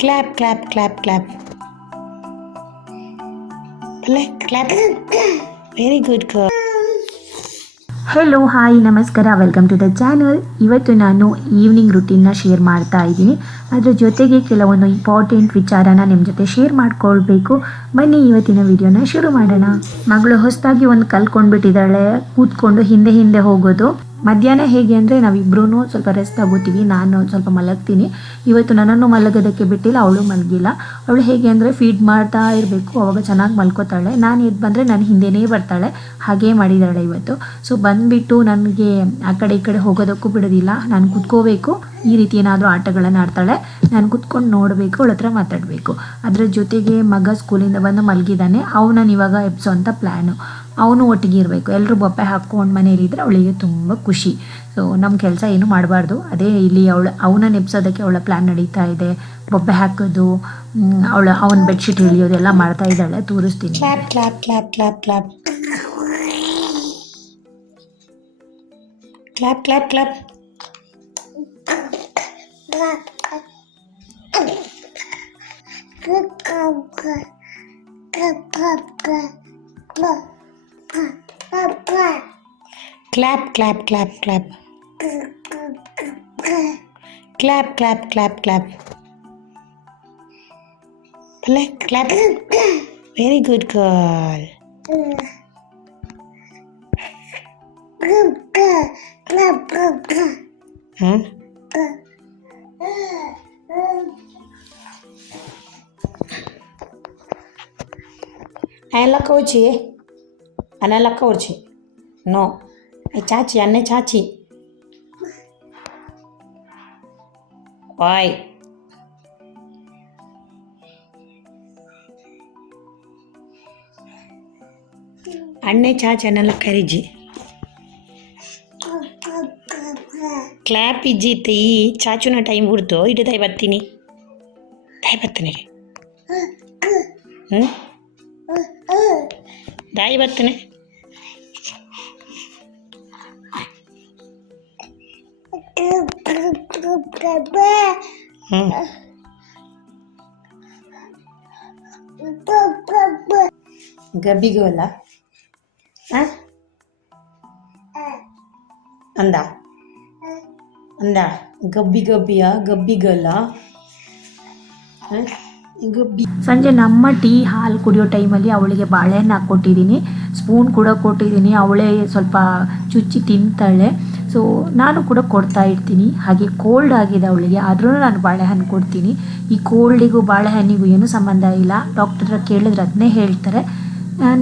Clap clap clap clap ಅಲ್ಲೇ clap very good girl hello hi ನಮಸ್ಕಾರ. Welcome to the channel ಇವತ್ತು ನಾನು evening ರುಟೀನ್ನ share ಮಾಡ್ತಾ ಇದ್ದೀನಿ. ಅದರ ಜೊತೆಗೆ ಕೆಲವೊಂದು ಇಂಪಾರ್ಟೆಂಟ್ ವಿಚಾರನ ನಿಮ್ಮ ಜೊತೆ ಶೇರ್ ಮಾಡ್ಕೊಳ್ಬೇಕು. ಬನ್ನಿ, ಇವತ್ತಿನ ವಿಡಿಯೋನ ಶುರು ಮಾಡೋಣ. ಮಗಳು ಹೊಸದಾಗಿ ಒಂದು ಕಲ್ತ್ಕೊಂಡ್ಬಿಟ್ಟಿದ್ದಾಳೆ ಕೂತ್ಕೊಂಡು ಹಿಂದೆ ಹಿಂದೆ ಹೋಗೋದು. ಮಧ್ಯಾಹ್ನ ಹೇಗೆ ಅಂದರೆ ನಾವಿಬ್ಬರೂ ಸ್ವಲ್ಪ ರೆಸ್ಟ್ ತಗೋತೀವಿ, ನಾನು ಸ್ವಲ್ಪ ಮಲಗ್ತೀನಿ. ಇವತ್ತು ನನ್ನನ್ನು ಮಲಗೋದಕ್ಕೆ ಬಿಟ್ಟಿಲ್ಲ, ಅವಳು ಮಲಗಿಲ್ಲ. ಅವಳು ಹೇಗೆ ಅಂದರೆ ಫೀಡ್ ಮಾಡ್ತಾ ಇರಬೇಕು, ಅವಾಗ ಚೆನ್ನಾಗಿ ಮಲ್ಕೋತಾಳೆ. ನಾನು ಇದು ಬಂದರೆ ನಾನು ಹಿಂದೆನೇ ಬರ್ತಾಳೆ, ಹಾಗೇ ಮಾಡಿದ್ದಾಳೆ ಇವತ್ತು. ಸೊ ಬಂದುಬಿಟ್ಟು ನನಗೆ ಆ ಕಡೆ ಈ ಕಡೆ ಹೋಗೋದಕ್ಕೂ ಬಿಡೋದಿಲ್ಲ. ನಾನು ಕುತ್ಕೋಬೇಕು, ಈ ರೀತಿ ಏನಾದರೂ ಆಟಗಳನ್ನು ಆಡ್ತಾಳೆ. ನಾನು ಕುತ್ಕೊಂಡು ನೋಡಬೇಕು, ಅವಳ ಹತ್ರ ಮಾತಾಡಬೇಕು. ಅದರ ಜೊತೆಗೆ ಮಗ ಸ್ಕೂಲಿಂದ ಬಂದು ಮಲಗಿದ್ದಾನೆ ಅವನನ್ನು ಇವಾಗ ಎಬ್ಸೋ ಅಂತ ಪ್ಲ್ಯಾನು ಅವನು ಒಟ್ಟಿಗೆ ಇರಬೇಕು ಎಲ್ಲರೂ ಬೊಪ್ಪೆ ಹಾಕ್ಕೊಂಡು ಮನೇಲಿದ್ದರೆ ಅವಳಿಗೆ ತುಂಬ ಖುಷಿ ಸೊ ನಮ್ಮ ಕೆಲಸ ಏನು ಮಾಡಬಾರ್ದು ಅದೇ ಇಲ್ಲಿ ಅವಳ ಅವನ ನೆಪ್ಸೋದಕ್ಕೆ ಅವಳ ಪ್ಲ್ಯಾನ್ ನಡೀತಾ ಇದೆ ಬೊಬ್ಬೆ ಹಾಕೋದು ಅವಳ ಅವನ ಬೆಡ್ಶೀಟ್ ಇಳಿಯೋದು ಎಲ್ಲ ಮಾಡ್ತಾ ಇದ್ದಾಳೆ ತೋರಿಸ್ತೀನಿ clap clap clap clap clap clap clap Clap, clap, clap, clap. Clap, clap, clap, clap. Play, clap. Very good girl. Huh? I like what you. La kauci. No. Ai caci, anne caci. Why? ಅಣ್ಣೆ ಚಾಚಿ ಅನ್ನೆಲ್ಲ ಕರಿಜಿ clap ಇಜ್ಜಿ ಇತ್ತೆ ಈ ಚಾಚುನ time ಬಿಡ್ತು ಇಟ್ಟು ತಾಯಿ ಬರ್ತೀನಿ ತಾಯಿ ಬರ್ತಾನೆ ರೀ ಹ್ಞೂ ತಾಯಿ ಬರ್ತಾನೆ ಗಬ್ಬಿಗೂ ಅಲ್ಲ? ಅಂದ? ಅಂದ? ಗಬ್ಬಿ ಗಬ್ಬಿಯ? ಗಬ್ಬಿಗಲ್ಲ ಗಬ್ಬಿ ಸಂಜೆ ನಮ್ಮ ಟೀ ಹಾಲು ಕುಡಿಯೋ ಟೈಮಲ್ಲಿ ಅವಳಿಗೆ ಬಾಳೆಹಣ್ಣು ಹಾಕ್ಕೊಟ್ಟಿದ್ದೀನಿ. ಸ್ಪೂನ್ ಕೂಡ ಕೊಟ್ಟಿದ್ದೀನಿ. ಅವಳೇ ಸ್ವಲ್ಪ ಚುಚ್ಚಿ ತಿಂತಾಳೆ. ಸೊ ನಾನು ಕೂಡ ಕೊಡ್ತಾ ಇರ್ತೀನಿ. ಹಾಗೆ ಕೋಲ್ಡ್ ಆಗಿದೆ ಅವಳಿಗೆ. ಆದ್ರೂ ನಾನು ಬಾಳೆಹಣ್ಣು ಕೊಡ್ತೀನಿ. ಈ ಕೋಲ್ಡಿಗೂ ಬಾಳೆಹಣ್ಣಿಗೂ ಏನೂ ಸಂಬಂಧ ಇಲ್ಲ. ಡಾಕ್ಟರ್ ಕೇಳಿದ್ರೆ ಅದನ್ನೇ ಹೇಳ್ತಾರೆ.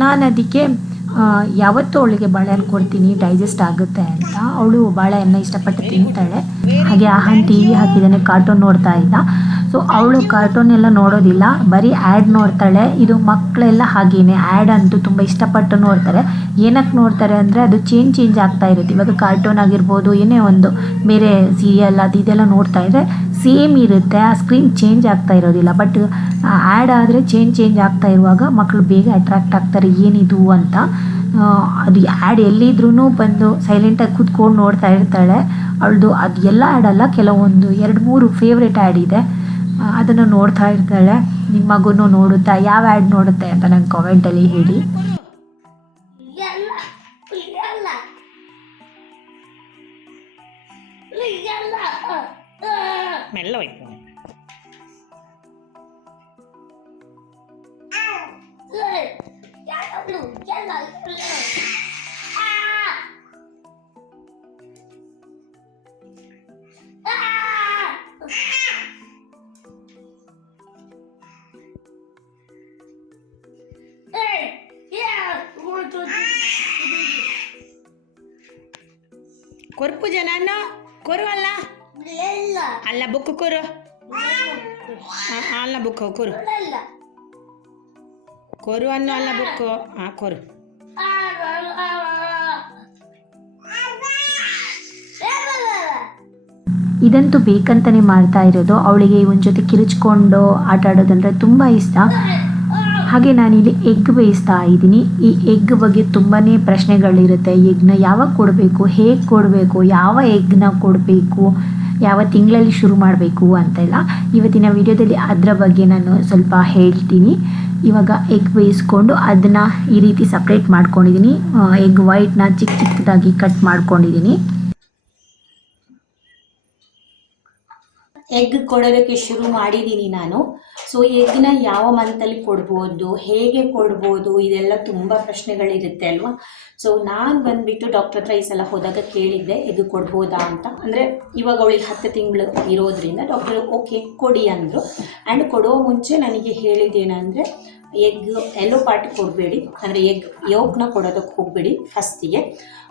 ನಾನು ಅದಕ್ಕೆ ಯಾವತ್ತೂ ಅವಳಿಗೆ ಬಾಳೆಹಣ್ಣು ಕೊಡ್ತೀನಿ. ಡೈಜೆಸ್ಟ್ ಆಗುತ್ತೆ ಅಂತ. ಅವಳು ಬಾಳೆಹಣ್ಣು ಇಷ್ಟಪಟ್ಟು ತಿಂತಾಳೆ. ಹಾಗೆ ಆಹನ್ ಟಿ ವಿ ಹಾಕಿದ್ದಾನೆ ಕಾರ್ಟೂನ್ ನೋಡ್ತಾ ಇದ್ದ. ಸೊ ಅವಳು ಕಾರ್ಟೂನ್ ಎಲ್ಲ ನೋಡೋದಿಲ್ಲ, ಬರೀ ಆ್ಯಡ್ ನೋಡ್ತಾಳೆ. ಇದು ಮಕ್ಕಳೆಲ್ಲ ಹಾಗೇನೆ ಆ್ಯಡ್ ಅಂತೂ ತುಂಬ ಇಷ್ಟಪಟ್ಟು ನೋಡ್ತಾರೆ. ಏನಕ್ಕೆ ನೋಡ್ತಾರೆ ಅಂದರೆ ಅದು ಚೇಂಜ್ ಚೇಂಜ್ ಆಗ್ತಾ ಇರುತ್ತೆ. ಇವಾಗ ಕಾರ್ಟೂನ್ ಆಗಿರ್ಬೋದು, ಏನೇ ಒಂದು ಬೇರೆ ಸೀರಿಯಲ್ ಅದು ಇದೆಲ್ಲ ನೋಡ್ತಾ ಇದ್ದರೆ ಸೇಮ್ ಇರುತ್ತೆ. ಆ ಸ್ಕ್ರೀನ್ ಚೇಂಜ್ ಆಗ್ತಾ ಇರೋದಿಲ್ಲ. ಬಟ್ ಆ್ಯಡ್ ಆದರೆ ಚೇಂಜ್ ಚೇಂಜ್ ಆಗ್ತಾ ಇರುವಾಗ ಮಕ್ಕಳು ಬೇಗ ಅಟ್ರಾಕ್ಟ್ ಆಗ್ತಾರೆ. ಏನಿದು ಅಂತ. ಅದು ಆ್ಯಡ್ ಎಲ್ಲಿದ್ರೂ ಬಂದು ಸೈಲೆಂಟಾಗಿ ಕೂತ್ಕೊಂಡು ನೋಡ್ತಾ ಇರ್ತಾಳೆ. ಅವಳದು ಅದು ಎಲ್ಲ ಆ್ಯಡ್ ಅಲ್ಲ, ಕೆಲವೊಂದು ಎರಡು, ಮೂರು ಫೇವ್ರೆಟ್ ಆ್ಯಡ್ ಇದೆ. ಅದನ್ನು ನೋಡ್ತಾ ಇರ್ತಾಳೆ. ನಿಮ್ಮ ಮಗುನು ನೋಡುತ್ತಾ ಯಾವ ಆ್ಯಡ್ ನೋಡುತ್ತೆ ಅಂತ ನಂಗೆ ಕಾಮೆಂಟಲ್ಲಿ ಹೇಳಿ. ಕೊರ್ಪು ಜನ ಕೊರು ಅಲ್ಲ? ಅಲ್ಲ ಬುಕ್ಕು ಕೊರು. ಅಲ್ಲ ಬುಕ್ ಕೊರು. ಕೊರು ಅನ್ನೋ ಅಲ್ಲ ಬುಕ್ ಹಾಂ ಕೊರು. ಇದಂತೂ ಬೇಕಂತಾನೆ ಮಾಡ್ತಾ ಇರೋದು. ಅವಳಿಗೆ ಇವನ ಜೊತೆ ಕಿರಿಚ್ಕೊಂಡು ಆಟ ಆಡೋದಂದ್ರೆ ತುಂಬ ಇಷ್ಟ. ಹಾಗೆ ನಾನಿಲ್ಲಿ ಎಗ್ ಬೇಯಿಸ್ತಾ ಇದ್ದೀನಿ. ಈ ಎಗ್ ಬಗ್ಗೆ ತುಂಬಾ ಪ್ರಶ್ನೆಗಳಿರುತ್ತೆ. ಎಗ್ನ ಯಾವಾಗ ಕೊಡಬೇಕು, ಹೇಗೆ ಕೊಡಬೇಕು, ಯಾವ ಎಗ್ನ ಕೊಡಬೇಕು, ಯಾವ ತಿಂಗಳಲ್ಲಿ ಶುರು ಮಾಡಬೇಕು ಅಂತೆಲ್ಲ ಇವತ್ತಿನ ವಿಡಿಯೋದಲ್ಲಿ ಅದರ ಬಗ್ಗೆ ನಾನು ಸ್ವಲ್ಪ ಹೇಳ್ತೀನಿ. ಇವಾಗ ಎಗ್ ಬೇಯಿಸ್ಕೊಂಡು ಅದನ್ನು ಈ ರೀತಿ ಸಪ್ರೇಟ್ ಮಾಡ್ಕೊಂಡಿದ್ದೀನಿ. ಎಗ್ ವೈಟ್ನ ಚಿಕ್ಕ ಚಿಕ್ಕದಾಗಿ ಕಟ್ ಮಾಡ್ಕೊಂಡಿದ್ದೀನಿ. ಎಗ್ ಕೊಡೋದಕ್ಕೆ ಶುರು ಮಾಡಿದ್ದೀನಿ ನಾನು. ಸೊ ಎಗ್ನ ಯಾವ ಮಂತಲ್ಲಿ ಕೊಡ್ಬೋದು, ಹೇಗೆ ಕೊಡ್ಬೋದು, ಇದೆಲ್ಲ ತುಂಬ ಪ್ರಶ್ನೆಗಳಿರುತ್ತೆ ಅಲ್ವಾ? ಸೊ ನಾನು ಬಂದುಬಿಟ್ಟು ಡಾಕ್ಟರ್ ಹತ್ರ ಈ ಸಲ ಹೋದಾಗ ಕೇಳಿದ್ದೆ, ಎಗ್ ಕೊಡ್ಬೋದಾ ಅಂತ. ಅಂದರೆ, ಇವಾಗ ಅವಳಿಗೆ ಹತ್ತು ತಿಂಗಳು ಇರೋದ್ರಿಂದ ಡಾಕ್ಟರ್ ಓಕೆ ಕೊಡಿ ಅಂದರು. ಆ್ಯಂಡ್ ಕೊಡೋ ಮುಂಚೆ ನನಗೆ ಹೇಳಿದ್ದೇನೆಂದರೆ ಎಗ್ ಎಲ್ಲೋ ಪಾರ್ಟ್ ಕೊಡಬೇಡಿ. ಅಂದರೆ ಎಗ್ ಯೋಕ್ನ ಕೊಡೋದಕ್ಕೆ ಹೋಗಬೇಡಿ ಫಸ್ಟಿಗೆ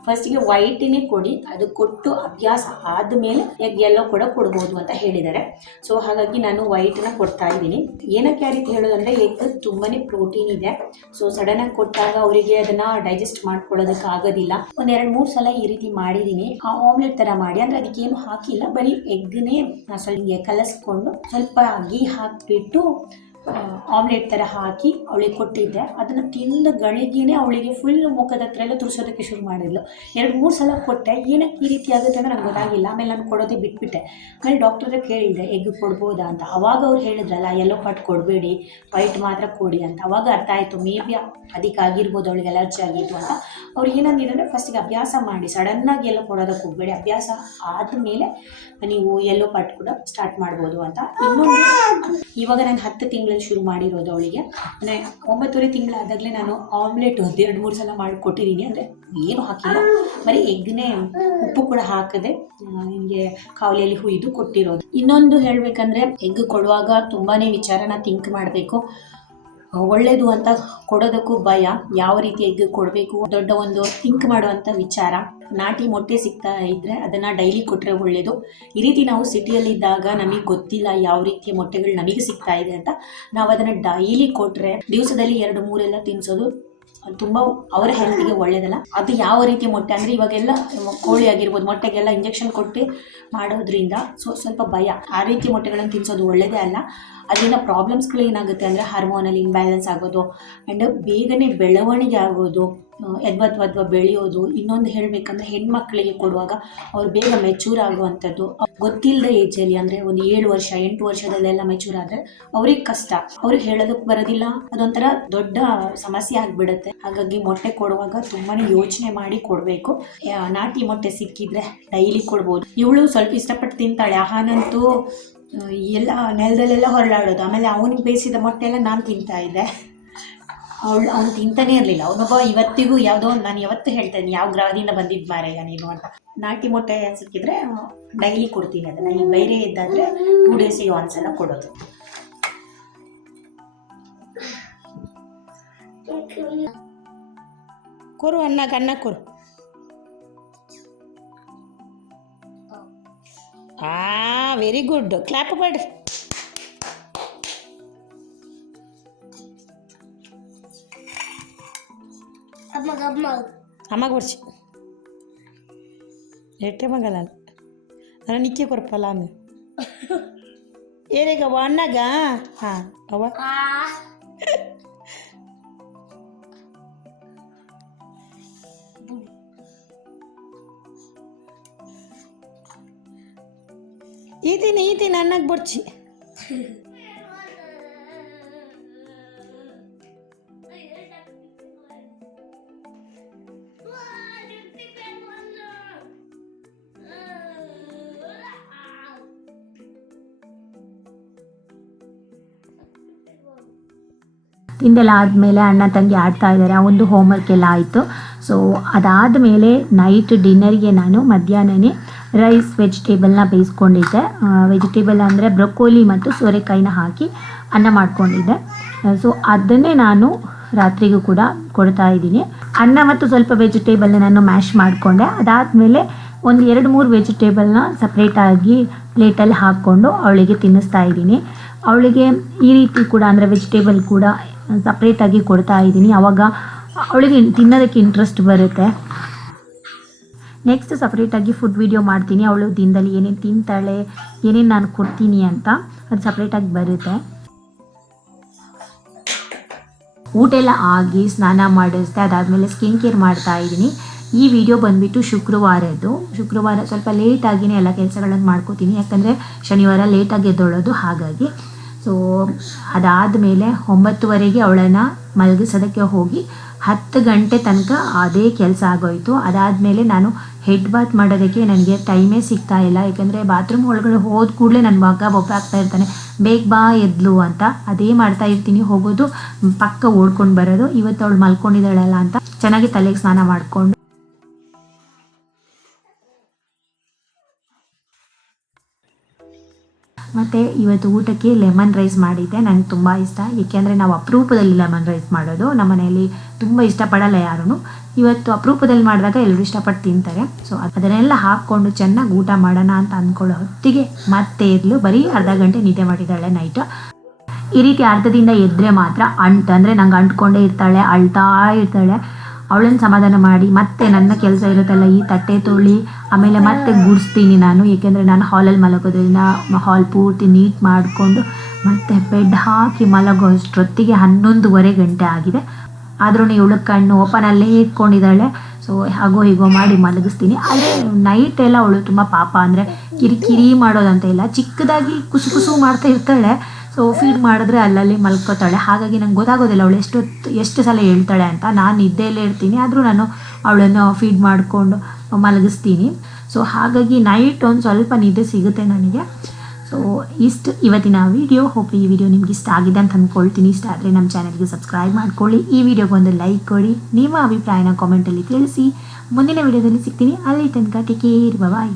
ಫಸ್ಟಿಗೆ ವೈಟಿನೇ ಕೊಡಿ. ಅದು ಕೊಟ್ಟು ಅಭ್ಯಾಸ ಆದಮೇಲೆ ಎಗ್ ಎಲ್ಲೋ ಕೂಡ ಕೊಡ್ಬೋದು ಅಂತ ಹೇಳಿದ್ದಾರೆ. ಸೊ ಹಾಗಾಗಿ ನಾನು ವೈಟನ್ನ ಕೊಡ್ತಾ ಇದ್ದೀನಿ. ಏನಕ್ಕೆ ಆ ರೀತಿ ಹೇಳೋದಂದರೆ, ಎಗ್ ತುಂಬಾ ಪ್ರೋಟೀನ್ ಇದೆ. ಸೊ ಸಡನ್ನಾಗಿ ಕೊಟ್ಟಾಗ ಅವರಿಗೆ ಅದನ್ನು ಡೈಜೆಸ್ಟ್ ಮಾಡ್ಕೊಳ್ಳೋದಕ್ಕೆ ಆಗೋದಿಲ್ಲ. ಒಂದು ಎರಡು ಮೂರು ಸಲ ಈ ರೀತಿ ಮಾಡಿದ್ದೀನಿ. ಆ ಆಮ್ಲೆಟ್ ಥರ ಮಾಡಿ. ಅಂದರೆ ಅದಕ್ಕೇನು ಹಾಕಿಲ್ಲ. ಬರೀ ಎಗ್ನೇ ಸ್ವಲ್ಪ ಕಲಸ್ಕೊಂಡು ಸ್ವಲ್ಪ ಗೀ ಹಾಕಿಬಿಟ್ಟು ಆಮ್ಲೆಟ್ ಥರ ಹಾಕಿ ಅವಳಿಗೆ ಕೊಟ್ಟಿದ್ದೆ. ಅದನ್ನು ತಿಂದ ಗಳಿಗೆನೆ ಅವಳಿಗೆ ಫುಲ್ ಮುಖದ ಹತ್ರ ಎಲ್ಲ ತುರ್ಸೋದಕ್ಕೆ ಶುರು ಮಾಡಿದ್ಲು. ಎರಡು ಮೂರು ಸಲ ಕೊಟ್ಟೆ. ಏನಕ್ಕೆ ಈ ರೀತಿ ಆಗುತ್ತೆ ಅಂತ ನಂಗೆ ಗೊತ್ತಾಗಿಲ್ಲ. ಆಮೇಲೆ ನಾನು ಕೊಡೋದೇ ಬಿಟ್ಬಿಟ್ಟೆ. ಆಮೇಲೆ ಡಾಕ್ಟರ್ ಕೇಳಿದೆ ಎಗ್ ಕೊಡ್ಬೋದಾ? ಅಂತ. ಅವಾಗ ಅವ್ರು ಹೇಳಿದ್ರಲ್ಲ ಎಲ್ಲೋ ಪಾರ್ಟ್ ಕೊಡಬೇಡಿ ವೈಟ್ ಮಾತ್ರ ಕೊಡಿ ಅಂತ. ಅವಾಗ ಅರ್ಥ ಆಯಿತು. ಮೇ ಬಿ ಅದಕ್ಕೆ ಆಗಿರ್ಬೋದು, ಅವಳಿಗೆ ಅಲರ್ಜಿ ಆಗಿತ್ತು ಅಂತ. ಅವ್ರು ಏನಂದಿದ್ರೆ ಫಸ್ಟಿಗೆ ಅಭ್ಯಾಸ ಮಾಡಿ ಸಡನ್ನಾಗಿ ಎಲ್ಲೋ ಕೊಡೋದಕ್ಕೆ ಹೋಗಬೇಡಿ. ಅಭ್ಯಾಸ ಆದಮೇಲೆ ನೀವು ಎಲ್ಲೋ ಪಾರ್ಟ್ ಕೂಡ ಸ್ಟಾರ್ಟ್ ಮಾಡ್ಬೋದು ಅಂತ. ಇನ್ನೊಂದು, ಇವಾಗ ನಾನು ಹತ್ತು ತಿಂಗಳಲ್ಲಿ ಶುರು ಮಾಡಿರೋದು ಅವಳಿಗೆ. ಅಂದರೆ ಒಂಬತ್ತುವರೆ ತಿಂಗಳಾದಾಗಲೇ ನಾನು ಆಮ್ಲೆಟ್ ಒಂದು ಎರಡು ಮೂರು ಸಲ ಮಾಡಿಕೊಟ್ಟಿದ್ದೀನಿ. ಅಂದರೆ ಏನು ಹಾಕಿಲ್ಲ. ಬರೀ ಎಗ್ನೇ ಉಪ್ಪು ಕೂಡ ಹಾಕದೆ ನಿಮಗೆ ಕಾವಲಿಯಲ್ಲಿ ಹುಯ್ದು ಕೊಟ್ಟಿರೋದು. ಇನ್ನೊಂದು ಹೇಳಬೇಕಂದ್ರೆ, ಎಗ್ ಕೊಡುವಾಗ ತುಂಬಾ ವಿಚಾರನ ಥಿಂಕ್ ಮಾಡಬೇಕು. ಒಳ್ಳೆಯದು ಅಂತ ಕೊಡೋದಕ್ಕೂ ಭಯ. ಯಾವ ರೀತಿ ಎಗ್ ಕೊಡಬೇಕು? ದೊಡ್ಡ ಒಂದು ಥಿಂಕ್ ಮಾಡುವಂಥ ವಿಚಾರ. ನಾಟಿ ಮೊಟ್ಟೆ ಸಿಗ್ತಾ ಇದ್ದರೆ ಅದನ್ನು ಡೈಲಿ ಕೊಟ್ಟರೆ ಒಳ್ಳೆಯದು ಈ ರೀತಿ ನಾವು ಸಿಟಿಯಲ್ಲಿದ್ದಾಗ ನಮಗೆ ಗೊತ್ತಿಲ್ಲ ಯಾವ ರೀತಿಯ ಮೊಟ್ಟೆಗಳು ನಮಗೆ ಸಿಗ್ತಾ ಇದೆ ಅಂತ. ನಾವು ಅದನ್ನು ಡೈಲಿ ಕೊಟ್ಟರೆ ದಿವಸದಲ್ಲಿ ಎರಡು, ಮೂರೆಲ್ಲ ತಿನ್ನಿಸೋದು ತುಂಬ ಅವರ ಹೆಲ್ತಿಗೆ ಒಳ್ಳೇದಲ್ಲ. ಅದು ಯಾವ ರೀತಿ ಮೊಟ್ಟೆ ಅಂದರೆ ಇವಾಗೆಲ್ಲ ಕೋಳಿ ಆಗಿರ್ಬೋದು, ಮೊಟ್ಟೆಗೆಲ್ಲ ಇಂಜೆಕ್ಷನ್ ಕೊಟ್ಟು ಮಾಡೋದ್ರಿಂದ ಸೊ ಸ್ವಲ್ಪ ಭಯ. ಆ ರೀತಿ ಮೊಟ್ಟೆಗಳನ್ನು ತಿನ್ನಿಸೋದು ಒಳ್ಳೆಯದೇ ಅಲ್ಲ. ಅದರಿಂದ ಪ್ರಾಬ್ಲಮ್ಸ್ಗಳು ಏನಾಗುತ್ತೆ ಅಂದರೆ ಹಾರ್ಮೋನಲ್ ಇಂಬ್ಯಾಲೆನ್ಸ್ ಆಗೋದು ಆ್ಯಂಡ್ ಬೇಗನೆ ಬೆಳವಣಿಗೆ ಆಗೋದು ಎದ್ವತ್ವದ್ವ ಬೆಳೆಯೋದು, ಇನ್ನೊಂದು ಹೇಳಬೇಕಂದ್ರೆ ಹೆಣ್ಮಕ್ಳಿಗೆ ಕೊಡುವಾಗ ಅವ್ರು ಬೇಗ ಮೆಚೂರ್ ಆಗುವಂಥದ್ದು. ಗೊತ್ತಿಲ್ಲದ ಏಜಲ್ಲಿ ಅಂದರೆ ಒಂದು ಏಳು ವರ್ಷ, ಎಂಟು ವರ್ಷದಲ್ಲೆಲ್ಲ ಮೆಚೂರ್ ಆದರೆ ಅವ್ರಿಗೆ ಕಷ್ಟ. ಅವ್ರಿಗೆ ಹೇಳೋದಕ್ಕೆ ಬರೋದಿಲ್ಲ, ಅದೊಂಥರ ದೊಡ್ಡ ಸಮಸ್ಯೆ ಆಗಿಬಿಡುತ್ತೆ. ಹಾಗಾಗಿ ಮೊಟ್ಟೆ ಕೊಡುವಾಗ ತುಂಬಾ ಯೋಚನೆ ಮಾಡಿ ಕೊಡಬೇಕು. ನಾಟಿ ಮೊಟ್ಟೆ ಸಿಕ್ಕಿದ್ರೆ ಡೈಲಿ ಕೊಡ್ಬೋದು. ಇವಳು ಸ್ವಲ್ಪ ಇಷ್ಟಪಟ್ಟು ತಿಂತಾಳೆ, ಆಹಾನಂತೂ ಎಲ್ಲ ನೆಲದಲ್ಲೆಲ್ಲ ಹೊರಳಾಡೋದು. ಆಮೇಲೆ ಅವನಿಗೆ ಬೇಯಿಸಿದ ಮೊಟ್ಟೆ ಎಲ್ಲ ನಾನು ತಿಂತಾ ಇದ್ದೆ. ಅವಳು ಅವ್ನು ತಿಂತಾನೆ ಇರಲಿಲ್ಲ. ಅವನೊಬ್ಬ ಇವತ್ತಿಗೂ ಯಾವುದೋ ನಾನು ಯಾವತ್ತು ಹೇಳ್ತೇನೆ ಯಾವ ಗ್ರಹದಿಂದ ಬಂದಿದ್ದು ಮಾರಯ್ಯ ನೀನು ಅಂತ. ನಾಟಿ ಮೊಟ್ಟೆ ಸಿಕ್ಕಿದ್ರೆ ಡೈಲಿ ಕೊಡ್ತೀನಿ ಅದನ್ನು. ಈಗ ಬೇರೆ ಇದ್ದಾದರೆ ಟೂ ಡೇಸಿಗೆ ಒಂದ್ಸಲ ಕೊಡೋದು. ಕೊರು ಅನ್ನ ಅನ್ನ ಕೊರು. ಆ ವೆರಿ ಗುಡ್ ಕ್ಲಾಪ್ ಮಾಡಿ ಅಮ್ಮಗೆ ಬರ್ಸಿ ಎಟ್ಟೆ ಮಗಲ್ಲ ನಾನು ನಿಕ್ಕಿ ಕೊರಪಲ್ಲ ಅಮ್ಮ ಏನೇಗವ ಈತೀನಿ ಈತೀನಿ ಅನ್ನಕ್ಕೆ ಬರ್ಚಿ ತಿಂದೆಲ್ಲ ಆದಮೇಲೆ ಅಣ್ಣ ತಂಗಿ ಆಡ್ತಾ ಇದ್ದಾರೆ ಒಂದು ಹೋಮ್ವರ್ಕ್ ಎಲ್ಲ ಆಯಿತು. ಸೊ ಅದಾದಮೇಲೆ ನೈಟ್ ಡಿನ್ನರ್ಗೆ ನಾನು ಮಧ್ಯಾಹ್ನನೇ ರೈಸ್ ವೆಜಿಟೇಬಲ್ನ ಬೇಯಿಸ್ಕೊಂಡಿದ್ದೆ. ವೆಜಿಟೇಬಲ್ ಅಂದರೆ ಬ್ರೊಕೋಲಿ ಮತ್ತು ಸೋರೆಕಾಯಿನ ಹಾಕಿ ಅನ್ನ ಮಾಡ್ಕೊಂಡಿದ್ದೆ. ಸೊ ಅದನ್ನೇ ನಾನು ರಾತ್ರಿಗೂ ಕೂಡ ಕೊಡ್ತಾ ಇದ್ದೀನಿ. ಅನ್ನ ಮತ್ತು ಸ್ವಲ್ಪ ವೆಜಿಟೇಬಲ್ನ ನಾನು ಮ್ಯಾಶ್ ಮಾಡಿಕೊಂಡೆ. ಅದಾದಮೇಲೆ ಒಂದು ಎರಡು ಮೂರು ವೆಜಿಟೇಬಲ್ನ ಸಪ್ರೇಟಾಗಿ ಪ್ಲೇಟಲ್ಲಿ ಹಾಕ್ಕೊಂಡು ಅವಳಿಗೆ ತಿನ್ನಿಸ್ತಾ ಇದ್ದೀನಿ. ಅವಳಿಗೆ ಈ ರೀತಿ ಕೂಡ ಅಂದರೆ ವೆಜಿಟೇಬಲ್ ಕೂಡ ಸಪ್ರೇಟಾಗಿ ಕೊಡ್ತಾ ಇದ್ದೀನಿ. ಆವಾಗ ಅವಳಿಗೆ ತಿನ್ನೋದಕ್ಕೆ ಇಂಟ್ರೆಸ್ಟ್ ಬರುತ್ತೆ. ನೆಕ್ಸ್ಟ್ ಸಪ್ರೇಟಾಗಿ ಫುಡ್ ವಿಡಿಯೋ ಮಾಡ್ತೀನಿ. ಅವಳು ದಿನದಲ್ಲಿ ಏನೇನು ತಿಂತಾಳೆ, ಏನೇನು ನಾನು ಕೊಡ್ತೀನಿ ಅಂತ ಅದು ಸಪ್ರೇಟಾಗಿ ಬರುತ್ತೆ. ಊಟ ಎಲ್ಲ ಆಗಿ ಸ್ನಾನ ಮಾಡಿಸ್ದೆ, ಅದಾದಮೇಲೆ ಸ್ಕಿನ್ ಕೇರ್ ಮಾಡ್ತಾ ಇದ್ದೀನಿ. ಈ ವಿಡಿಯೋ ಬಂದುಬಿಟ್ಟು ಶುಕ್ರವಾರದ್ದು. ಶುಕ್ರವಾರ ಸ್ವಲ್ಪ ಲೇಟಾಗಿನೇ ಎಲ್ಲ ಕೆಲಸಗಳನ್ನು ಮಾಡ್ಕೋತೀನಿ. ಯಾಕಂದರೆ ಶನಿವಾರ ಲೇಟಾಗಿ ಎದ್ದೊಳ್ಳೋದು ಹಾಗಾಗಿ. ಸೊ ಅದಾದಮೇಲೆ ಒಂಬತ್ತುವರೆಗೆ ಅವಳನ್ನು ಮಲಗಿಸೋದಕ್ಕೆ ಹೋಗಿ ಹತ್ತು ಗಂಟೆ ತನಕ ಅದೇ ಕೆಲಸ ಆಗೋಯಿತು. ಅದಾದಮೇಲೆ ನಾನು ಹೆಡ್ ಬಾತ್ ಮಾಡೋದಕ್ಕೆ ನನಗೆ ಟೈಮೇ ಸಿಗ್ತಾ ಇಲ್ಲ. ಯಾಕಂದರೆ ಬಾತ್ರೂಮ್ ಒಳಗಡೆ ಹೋದ ಕೂಡಲೇ ನನ್ನ ಮಗ ಆಗ್ತಾ ಇರ್ತಾನೆ. ಬೇಗ ಬಾ ಎದ್ಲು ಅಂತ ಅದೇ ಮಾಡ್ತಾ ಇರ್ತೀನಿ. ಹೋಗೋದು, ಪಕ್ಕ ಓಡ್ಕೊಂಡು ಬರೋದು. ಇವತ್ತು ಅವಳು ಮಲ್ಕೊಂಡಿದ್ದಾಳಲ್ಲ ಅಂತ ಚೆನ್ನಾಗಿ ತಲೆಗೆ ಸ್ನಾನ ಮಾಡಿಕೊಂಡು ಮತ್ತು ಇವತ್ತು ಊಟಕ್ಕೆ ಲೆಮನ್ ರೈಸ್ ಮಾಡಿದ್ದೆ. ನನಗೆ ತುಂಬ ಇಷ್ಟ. ಏಕೆಂದರೆ ನಾವು ಅಪರೂಪದಲ್ಲಿ ಲೆಮನ್ ರೈಸ್ ಮಾಡೋದು. ನಮ್ಮ ಮನೆಯಲ್ಲಿ ತುಂಬ ಇಷ್ಟಪಡಲ್ಲ ಯಾರೂ ಇವತ್ತು ಅಪರೂಪದಲ್ಲಿ ಮಾಡಿದಾಗ ಎಲ್ಲರೂ ಇಷ್ಟಪಟ್ಟು ತಿಂತಾರೆ. ಸೊ ಅದನ್ನೆಲ್ಲ ಹಾಕ್ಕೊಂಡು ಚೆನ್ನಾಗಿ ಊಟ ಮಾಡೋಣ ಅಂತ ಅಂದ್ಕೊಳ್ಳೋ ಹೊತ್ತಿಗೆ ಮತ್ತೆ ಇದ್ಲು ಬರೀ ಅರ್ಧ ಗಂಟೆ ನಿದ್ದೆ ಮಾಡಿದ್ದಾಳೆ ನೈಟು. ಈ ರೀತಿ ಅರ್ಧದಿಂದ ಎದ್ದರೆ ಮಾತ್ರ ಅಂಟು ಅಂದರೆ ನಂಗೆ ಅಂಟ್ಕೊಂಡೇ ಇರ್ತಾಳೆ, ಅಳ್ತಾ ಇರ್ತಾಳೆ. ಅವಳನ್ನು ಸಮಾಧಾನ ಮಾಡಿ, ಮತ್ತೆ ನನ್ನ ಕೆಲಸ ಇರುತ್ತಲ್ಲ ಈ ತಟ್ಟೆ ತೊಳಿ, ಆಮೇಲೆ ಮತ್ತೆ ಗುಡಿಸ್ತೀನಿ ನಾನು, ಏಕೆಂದರೆ ನಾನು ಹಾಲಲ್ಲಿ ಮಲಗೋದ್ರಿಂದ ಹಾಲ್ ಪೂರ್ತಿ ನೀಟ್ ಮಾಡಿಕೊಂಡು ಮತ್ತೆ ಬೆಡ್ ಹಾಕಿ ಮಲಗೋ ಅಷ್ಟೊತ್ತಿಗೆ ಹನ್ನೊಂದುವರೆ ಗಂಟೆ ಆಗಿದೆ. ಆದ್ರೂ ಇವಳು ಕಣ್ಣು ಓಪನಲ್ಲೇ ಇಟ್ಕೊಂಡಿದ್ದಾಳೆ. ಸೊ ಹಾಗೋ ಹೀಗೋ ಮಾಡಿ ಮಲಗಿಸ್ತೀನಿ. ಆದರೆ ನೈಟ್ ಎಲ್ಲ ಅವಳು ತುಂಬ ಪಾಪ ಅಂದರೆ ಕಿರಿಕಿರಿ ಮಾಡೋದಂತ ಇಲ್ಲ. ಚಿಕ್ಕದಾಗಿ ಕುಸು ಕುಸು ಮಾಡ್ತಾ ಇರ್ತಾಳೆ. ಸೊ ಫೀಡ್ ಮಾಡಿದ್ರೆ ಅಲ್ಲಲ್ಲಿ ಮಲ್ಕೋತಾಳೆ. ಹಾಗಾಗಿ ನಂಗೆ ಗೊತ್ತಾಗೋದಿಲ್ಲ ಅವಳು ಎಷ್ಟು ಎಷ್ಟು ಸಲ ಹೇಳ್ತಾಳೆ ಅಂತ. ನಾನು ನಿದ್ದೆಯಲ್ಲೇ ಇರ್ತೀನಿ. ಆದರೂ ನಾನು ಅವಳನ್ನು ಫೀಡ್ ಮಾಡಿಕೊಂಡು ಮಲಗಿಸ್ತೀನಿ. ಸೊ ಹಾಗಾಗಿ ನೈಟ್ ಒಂದು ಸ್ವಲ್ಪ ನಿದ್ದೆ ಸಿಗುತ್ತೆ ನನಗೆ. ಸೊ ಇಷ್ಟು ಇವತ್ತಿನ ವಿಡಿಯೋ ಹೋಪ್ ಈ ವಿಡಿಯೋ ನಿಮ್ಗೆ ಇಷ್ಟ ಆಗಿದೆ ಅಂತ ಅಂದ್ಕೊಳ್ತೀನಿ ಇಷ್ಟ ಆದರೆ ನಮ್ಮ ಚಾನಲ್ಗೆ ಸಬ್ಸ್ಕ್ರೈಬ್ ಮಾಡ್ಕೊಳ್ಳಿ. ಈ ವಿಡಿಯೋಗೆ ಒಂದು ಲೈಕ್ ಕೊಡಿ. ನಿಮ್ಮ ಅಭಿಪ್ರಾಯನ ಕಾಮೆಂಟಲ್ಲಿ ತಿಳಿಸಿ. ಮುಂದಿನ ವಿಡಿಯೋದಲ್ಲಿ ಸಿಗ್ತೀನಿ. ಅಲ್ಲಿ ತನಕ ಟೇಕ್ ಕೇರ್ ಬಾಯ್